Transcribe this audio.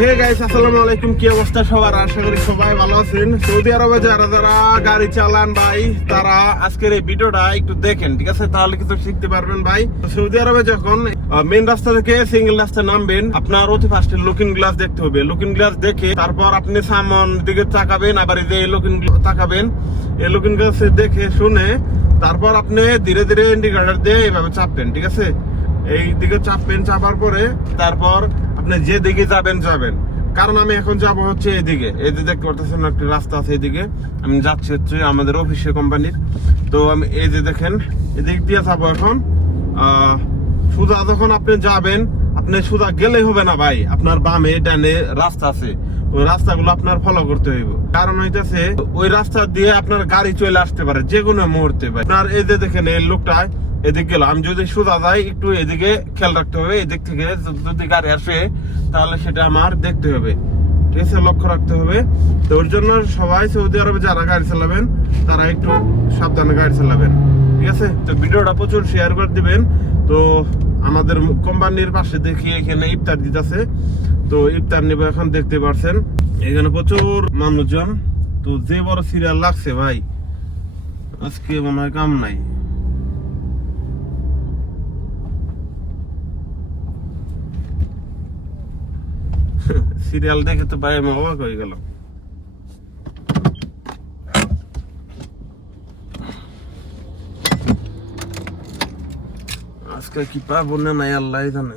Hey guys, আসসালামু আলাইকুম। কি অবস্থা সবার? আশা করি সবাই ভালো আছেন। সৌদি আরবে যারা যারা গাড়ি চালান ভাই, তারা আজকের এই ভিডিওটা একটু দেখেন, ঠিক আছে? তাহলে কিছু শিখতে পারবেন ভাই। সৌদি আরবে যখন মেন রাস্তা থেকে সিঙ্গেল রাস্তা নামবেন, আপনার অতি ফার্স্টে লুকিং গ্লাস দেখতে হবে। লুকিং গ্লাস দেখে তারপর আপনি সামন দিকে তাকাবেন, আবার এই যে লুকিং তাকাবেন। এই লুকিং গ্লাস দেখে শুনে তারপর আপনি ধীরে ধীরে ইন্ডিকেটর দিয়ে এইভাবে চাপবেন, ঠিক আছে? এই দিকে চাপবেন, চাপার পরে তারপর আপনি যে দিকে যাবেন। কারণ আমি এখন যাব হচ্ছে এদিকে, এই যে দেখতে পাচ্ছেন একটা রাস্তা আছে, এদিকে আমি যাচ্ছি হচ্ছে আমাদের অফিসে কোম্পানির। তো আমি এই যে দেখেন এদিক দিয়ে যাবো এখন। সোজা যখন আপনি যাবেন, আপনি সোজা গেলে হবে না ভাই, আপনার বামে ডানে রাস্তা আছে, ওই রাস্তাগুলো আপনার ফলো করতে হইব। কারণ হইতেছে ওই রাস্তা দিয়ে আপনার গাড়ি চলে আসতে পারে যে কোনো মুহূর্তে ভাই। আপনার এই যে দেখেন এই লোকটা এদিক গেল, আমি যদি সোজা যাই একটু এদিকে খেয়াল রাখতে হবে। এদিক থেকে যদি গাড়ি আসে তাহলে সেটা আমার দেখতে হবে, ঠিক আছে? লক্ষ্য রাখতে হবে। তো ওর জন্য সবাই সৌদি আরবে যারা গাড়ি চালাবেন তারা একটু সাবধানে গাড়ি চালাবেন, ঠিক আছে? তো ভিডিওটা প্রচুর শেয়ার করে দিবেন। তো আমাদের কোম্পানির পাশে দেখি এখানে ইফতার দিতেছে, তো ইফতার নিবে এখন। দেখতে পাচ্ছেন এখানে প্রচুর মানুষজন। তো যে বড় সিরিয়াল লাগছে ভাই, আজকে মনে হয় কাম নাই। সিরিয়াল দেখে তো ভাই আমি অবাক হয়ে গেলাম। আজকে কি পাবো না নাই আল্লাহ জানে।